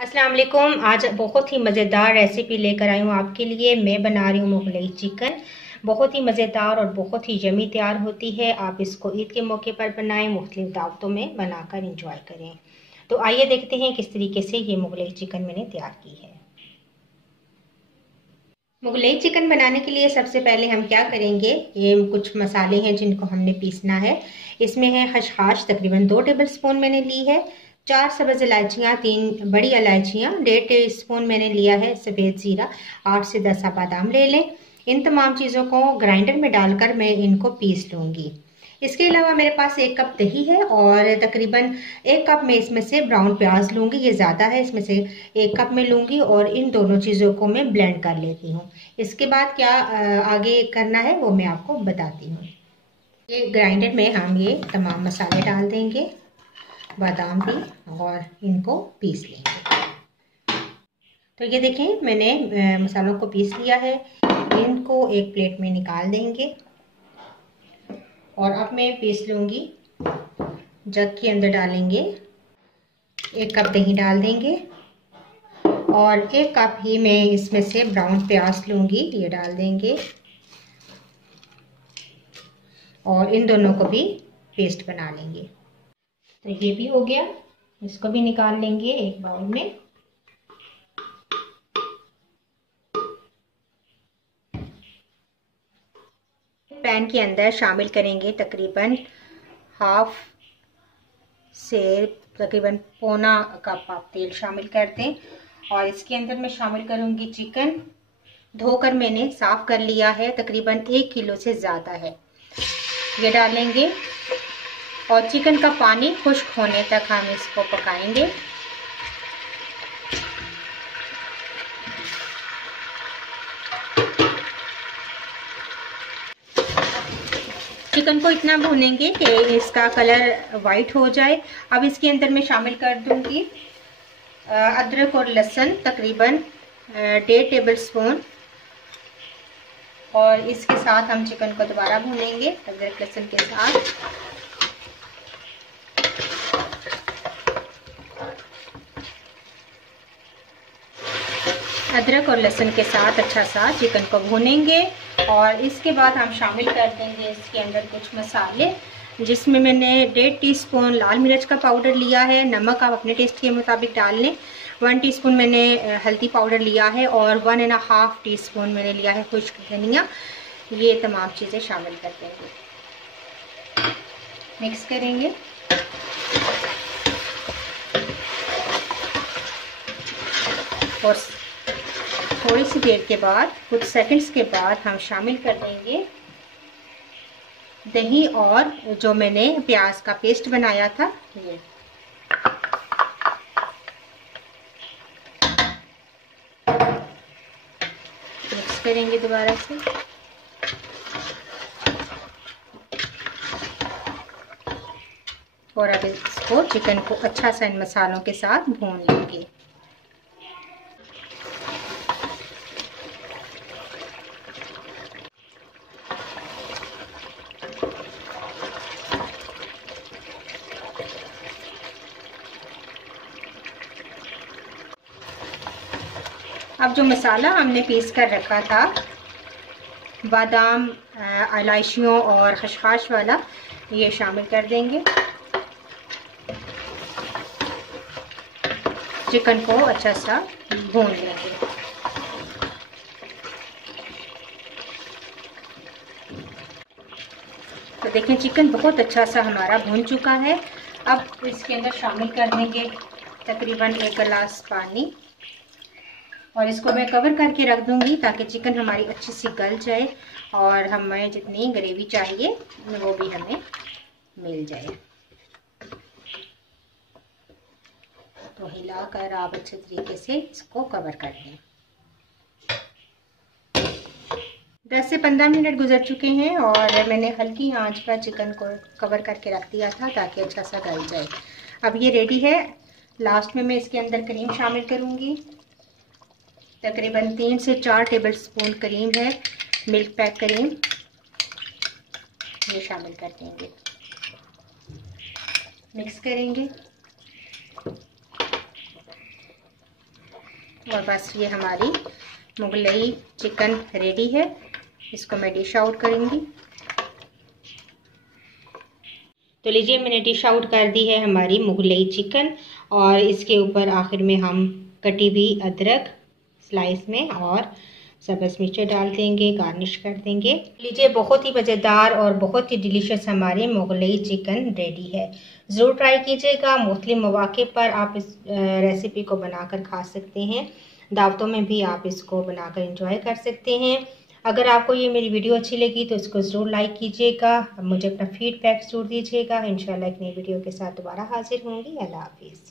अस्सलाम वालेकुम। आज बहुत ही मज़ेदार रेसिपी लेकर आई हूँ आपके लिए। मैं बना रही हूँ मुगलई चिकन। बहुत ही मज़ेदार और बहुत ही यमी तैयार होती है। आप इसको ईद के मौके पर बनाएं, मुख्तलिफ दावतों में बनाकर इंजॉय करें। तो आइए देखते हैं किस तरीके से ये मुगलई चिकन मैंने तैयार की है। मुगलई चिकन बनाने के लिए सबसे पहले हम क्या करेंगे, ये कुछ मसाले हैं जिनको हमने पीसना है। इसमें है खसखस, तकरीबन 2 टेबल स्पून मैंने ली है। 4 सब्ज़ इलायचियाँ, 3 बड़ी इलायचियाँ, 1.5 टी स्पून मैंने लिया है सफ़ेद ज़ीरा, 8 से 10 बादाम ले लें। इन तमाम चीज़ों को ग्राइंडर में डालकर मैं इनको पीस लूँगी। इसके अलावा मेरे पास 1 कप दही है और तकरीबन 1 कप मैं इसमें से ब्राउन प्याज लूँगी। ये ज़्यादा है, इसमें से 1 कप मैं लूँगी और इन दोनों चीज़ों को मैं ब्लेंड कर लेती हूँ। इसके बाद क्या आगे करना है वो मैं आपको बताती हूँ। ये ग्राइंडर में हम ये तमाम मसाले डाल देंगे, बादाम भी, और इनको पीस लेंगे। तो ये देखें, मैंने मसालों को पीस लिया है। इनको एक प्लेट में निकाल देंगे और अब मैं पीस लूँगी। जग के अंदर डालेंगे, 1 कप दही डाल देंगे और 1 कप ही मैं इसमें से ब्राउन प्याज लूँगी, ये डाल देंगे और इन दोनों को भी पेस्ट बना लेंगे। तो ये भी हो गया, इसको भी निकाल लेंगे एक बाउल में। पैन के अंदर शामिल करेंगे तकरीबन हाफ से तकरीबन पौना कप आप तेल शामिल कर दें और इसके अंदर मैं शामिल करूंगी चिकन। धोकर मैंने साफ कर लिया है, तकरीबन 1 किलो से ज़्यादा है। ये डालेंगे और चिकन का पानी खुश्क होने तक हम इसको पकाएंगे। चिकन को इतना भूनेंगे कि इसका कलर वाइट हो जाए। अब इसके अंदर मैं शामिल कर दूंगी अदरक और लहसुन, तकरीबन 1.5 टेबल स्पून, और इसके साथ हम चिकन को दोबारा भूनेंगे अदरक लहसुन के साथ। अदरक और लहसुन के साथ अच्छा सा चिकन को भूनेंगे और इसके बाद हम शामिल कर देंगे इसके अंदर कुछ मसाले, जिसमें मैंने 1.5 टीस्पून लाल मिर्च का पाउडर लिया है। नमक आप अपने टेस्ट के मुताबिक डाल लें। 1 टीस्पून मैंने हल्दी पाउडर लिया है और 1.5 टीस्पून मैंने लिया है खुश्क धनिया। ये तमाम चीज़ें शामिल कर देंगे, मिक्स करेंगे। और थोड़ी सी देर के बाद, कुछ सेकंड्स के बाद, हम शामिल कर देंगे दही और जो मैंने प्याज का पेस्ट बनाया था ये। मिक्स करेंगे दोबारा से और अब इसको चिकन को अच्छा सा इन मसालों के साथ भून लेंगे। अब जो मसाला हमने पीस कर रखा था, बादाम, इलायचियों और खसखस वाला, ये शामिल कर देंगे। चिकन को अच्छा सा भून लेंगे। तो देखें, चिकन बहुत अच्छा सा हमारा भून चुका है। अब इसके अंदर शामिल कर देंगे तकरीबन 1 गिलास पानी और इसको मैं कवर करके रख दूंगी ताकि चिकन हमारी अच्छी सी गल जाए और हमें जितनी ग्रेवी चाहिए वो भी हमें मिल जाए। तो हिलाकर आप अच्छे तरीके से इसको कवर कर दें। 10 से 15 मिनट गुजर चुके हैं और मैंने हल्की आंच पर चिकन को कवर करके रख दिया था ताकि अच्छा सा गल जाए। अब ये रेडी है। लास्ट में मैं इसके अंदर क्रीम शामिल करूंगी। तकरीबन 3 से 4 टेबल स्पून क्रीम है, मिल्क पैक क्रीम, ये शामिल कर देंगे। मिक्स करेंगे और बस ये हमारी मुगलई चिकन रेडी है। इसको मैं डिश आउट करूँगी। तो लीजिए मैंने डिश आउट कर दी है हमारी मुगलई चिकन, और इसके ऊपर आखिर में हम कटी हुई अदरक स्लाइस में और सब्ज़ मिर्च डाल देंगे, गार्निश कर देंगे। लीजिए बहुत ही मज़ेदार और बहुत ही डिलीशियस हमारी मुगलई चिकन रेडी है। ज़रूर ट्राई कीजिएगा। मुख्तलिफ मौके पर आप इस रेसिपी को बनाकर खा सकते हैं। दावतों में भी आप इसको बनाकर एंजॉय कर सकते हैं। अगर आपको ये मेरी वीडियो अच्छी लगी तो इसको ज़रूर लाइक कीजिएगा। मुझे अपना फीडबैक ज़रूर दीजिएगा। इंशाल्लाह एक नई वीडियो के साथ दोबारा हाजिर होंगी। अल्लाह हाफिज़।